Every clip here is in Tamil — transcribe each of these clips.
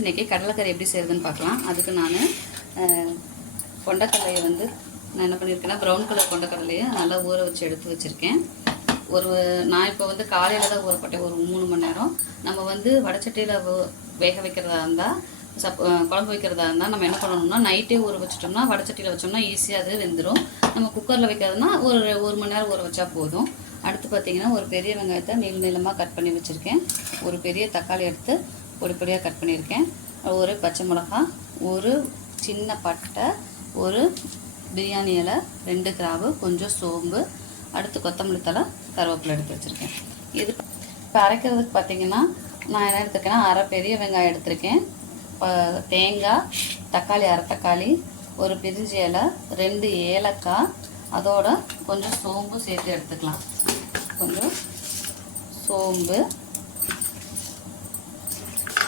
இன்றைக்கி கடலைக்கறி எப்படி செய்யறதுன்னு பார்க்கலாம். அதுக்கு நான் கொண்டக்கடலையை வந்து நான் என்ன பண்ணியிருக்கேன்னா ப்ரௌன் கலர் கொண்டக்கடலையை நல்லா ஊற வச்சு எடுத்து வச்சுருக்கேன். ஒரு நான் இப்போ வந்து காலையில் தான் ஊறப்பட்டேன் ஒரு மூணு மணி நேரம். நம்ம வந்து வடச்சட்டியில் வேக வைக்கிறதா இருந்தால் சப் குழம்பு வைக்கிறதா இருந்தால் நம்ம என்ன பண்ணணும்னா நைட்டே ஊற வச்சிட்டோம்னா வடச்சட்டியில் வச்சோம்னா ஈஸியாக அது வெந்துடும் நம்ம குக்கரில் வைக்கிறதுனா ஒரு ஒரு மணி நேரம் ஊற வச்சா போதும். அடுத்து பார்த்தீங்கன்னா ஒரு பெரிய வெங்காயத்தை நீள் நீளமாக கட் பண்ணி வச்சுருக்கேன். ஒரு பெரிய தக்காளி எடுத்து பொடி பொடியாக கட் பண்ணியிருக்கேன். ஒரு பச்சை மிளகா ஒரு சின்ன பட்டை ஒரு பிரியாணி இலை ரெண்டு கிராம்பு கொஞ்சம் சோம்பு அடுத்து கொத்தமல்லி தழை கருவேப்பிலை எடுத்து வச்சுருக்கேன். இது இப்போ அரைக்கிறதுக்கு பார்த்தீங்கன்னா நான் என்ன எடுத்துருக்கேன்னா அரை பெரிய வெங்காயம் எடுத்திருக்கேன். இப்போ தேங்காய் தக்காளி அரை தக்காளி ஒரு பிரிஞ்சி இலை ரெண்டு ஏலக்காய் அதோட கொஞ்சம் சோம்பு சேர்த்து எடுத்துக்கலாம். கொஞ்சம் சோம்பு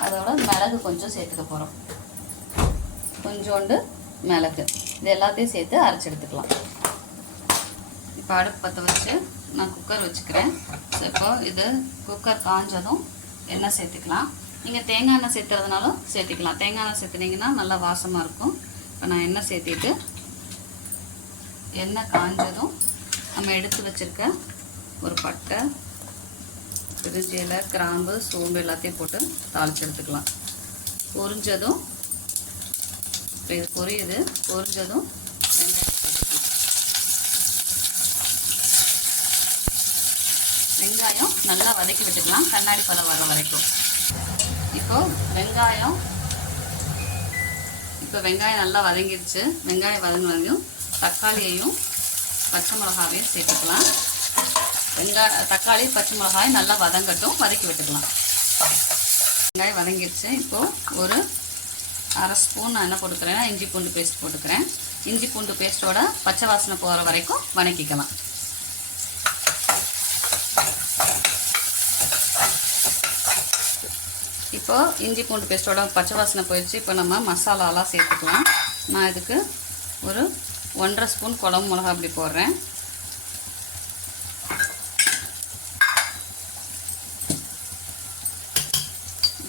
அதோட மிளகு கொஞ்சம் சேர்த்துக்க போகிறோம் கொஞ்சோண்டு மிளகு. இது எல்லாத்தையும் சேர்த்து அரைச்சி எடுத்துக்கலாம். இப்போ அடுப்பு பற்ற வச்சு நான் குக்கர் வச்சுக்கிறேன். ஸோ இப்போ இது குக்கர் காஞ்சதும் எண்ணெய் சேர்த்துக்கலாம். நீங்கள் தேங்காய் எண்ணெய் சேர்த்துறதுனாலும் சேர்த்துக்கலாம். தேங்காய் எண்ணெய் சேர்த்துனீங்கன்னா நல்லா வாசமாக இருக்கும். இப்போ நான் எண்ணெய் சேர்த்திட்டு எண்ணெய் காஞ்சதும் நம்ம எடுத்து வச்சுருக்க ஒரு பட்டை பிரிஞ்சியில் கிராம்பு சோம்பு எல்லாத்தையும் போட்டு தாளித்து எடுத்துக்கலாம். பொரிஞ்சதும் இப்போ இது பொரியுது. பொரிஞ்சதும் வெங்காயம் வெங்காயம் நல்லா வதக்கி விட்டுக்கலாம். கண்ணாடி பதம் வர வரைக்கும். இப்போ வெங்காயம் இப்போ வெங்காயம் நல்லா வதங்கிடுச்சு வெங்காயம் வதங்கினதையும் தக்காளியையும் பச்சை மிளகாவையும் சேர்த்துக்கலாம். வெங்காய தக்காளி பச்சை மிளகாய் நல்லா வதங்கட்டும். வதக்கி விட்டுக்கலாம். வெங்காயம் வதங்கிடுச்சு இப்போது ஒரு அரை ஸ்பூன் நான் என்ன போட்டுக்கிறேன்னா இஞ்சி பூண்டு பேஸ்ட் போட்டுக்கிறேன். இஞ்சி பூண்டு பேஸ்ட்டோட பச்சை வாசனை போகிற வரைக்கும் வணக்கிக்கலாம். இப்போது இஞ்சி பூண்டு பேஸ்ட்டோட பச்சை வாசனை போயிடுச்சு. இப்போ நம்ம மசாலாலாம் சேர்த்துக்கலாம். நான் இதுக்கு ஒரு ஒன்றரை ஸ்பூன் குழம்பு மிளகா அப்படி போடுறேன்.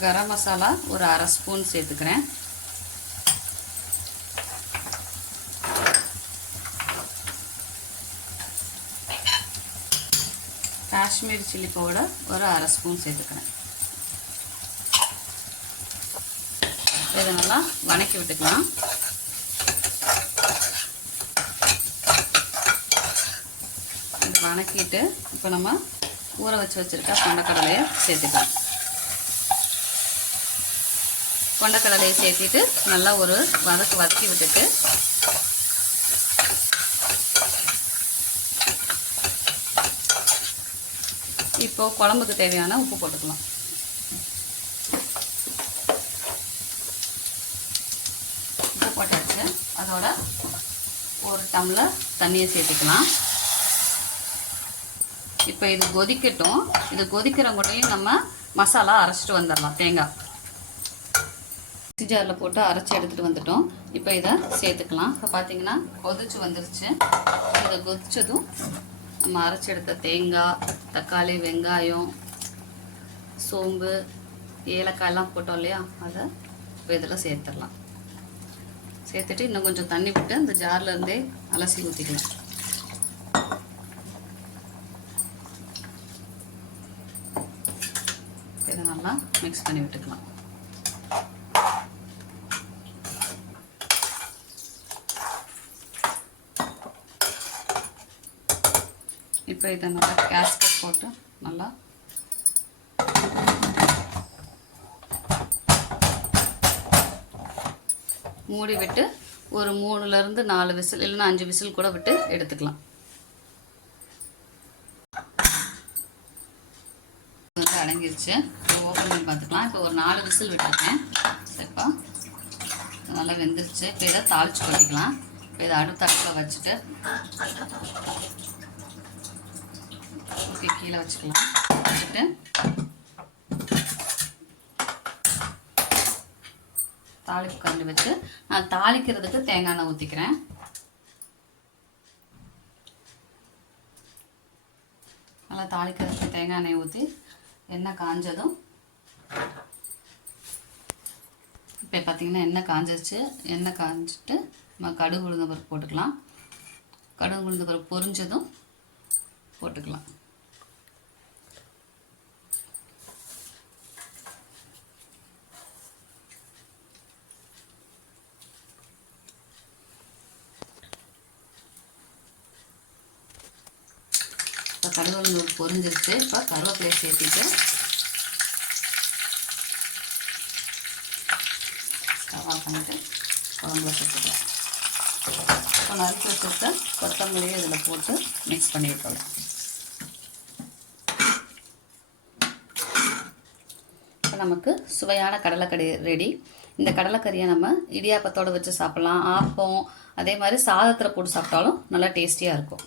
கரம் மசாலா ஒரு அரை ஸ்பூன் சேர்த்துக்கிறேன். காஷ்மீர் சில்லி பவுடர் ஒரு அரை ஸ்பூன் சேர்த்துக்கிறேன். இதை நல்லா வணக்கி விட்டுக்கலாம். வணக்கிட்டு இப்போ நம்ம ஊற வச்சு வச்சுருக்க கொண்டக்கடலையை சேர்த்துக்கலாம். கொண்டக்கடலையை சேர்த்திட்டு நல்லா ஒரு வதக்கு வதக்கி விட்டுட்டு இப்போ குழம்புக்கு தேவையான உப்பு போட்டுக்கலாம். உப்பு போட்டாச்சு. அதோட ஒரு டம்ளர் தண்ணியை சேர்த்துக்கலாம். இப்போ இது கொதிக்கட்டும். இது கொதிக்கிற முறையும் நம்ம மசாலா அரைச்சிட்டு வந்துடலாம். தேங்காய். மிக்ஸி ஜாரில் போட்டு அரைச்சி எடுத்துகிட்டு வந்துட்டோம். இப்போ இதை சேர்த்துக்கலாம். இப்போ பார்த்தீங்கன்னா கொதிச்சு வந்துருச்சு. இதை கொதிச்சதும் நம்ம அரைச்சி எடுத்த தேங்காய் தக்காளி வெங்காயம் சோம்பு ஏலக்காயெல்லாம் போட்டோம் இல்லையா? அதை இப்போ இதில் சேர்த்துடலாம். சேர்த்துட்டு இன்னும் கொஞ்சம் தண்ணி விட்டு அந்த ஜாரில் இருந்தே அலசி ஊற்றிக்கலாம் இதை நல்லா மிக்ஸ் பண்ணி விட்டுக்கலாம். இப்போ இதை நல்லா கேஸ்கட் போட்டு நல்லா மூடி விட்டு ஒரு மூணுலேருந்து நாலு விசில் இல்லைன்னா அஞ்சு விசில் கூட விட்டு எடுத்துக்கலாம். வந்து அடங்கிருச்சு. ஓப்பன் பண்ணி பார்த்துக்கலாம். இப்போ ஒரு நாலு விசில் விட்டுருக்கேன். சரிப்பா. நல்லா வெந்துருச்சு. இப்போ இதை தாளிச்சு கொட்டிக்கலாம். இப்போ இதை அடுத்த அடுப்பில் வச்சுட்டு ஓகே கீழே வச்சுக்கலாம். வச்சுட்டு தாளிப்பு கரண்டி வச்சு நான் தாளிக்கிறதுக்கு தேங்காய் எண்ணெய் ஊற்றிக்கிறேன் நல்லா தாளிக்கிறதுக்கு தேங்காய் எண்ணெய் ஊற்றி எண்ணெய் காஞ்சதும் இப்போ பார்த்தீங்கன்னா எண்ணெய் காஞ்சிருச்சு. எண்ணெய் காஞ்சிட்டு நம்ம கடுகு உளுந்த பருப்பு போட்டுக்கலாம். கடுகு உளுந்த பருப்பு பொரிஞ்சதும் போட்டுக்கலாம். கடவுள் நூல் பொறிஞ்சிருச்சு பொரிஞ்சிருச்சு இப்போ கருவேப்பிலை சேர்த்துட்டு ஸ்டவ் ஆஃப் பண்ணிட்டு குழம்புல சேர்த்துக்கலாம். இப்போ நறுக்கி வச்சுருக்க கொத்தமல்லியை இதில் போட்டு மிக்ஸ் பண்ணி விட்டுறலாம் இப்போ நமக்கு சுவையான கடலைக்கறி ரெடி இந்த கடலைக்கறியை நம்ம இடியாப்பத்தோடு வச்சு சாப்பிட்லாம். ஆப்பம் அதே மாதிரி சாதத்தில் போட்டு சாப்பிட்டாலும் நல்லா டேஸ்டியாக இருக்கும்.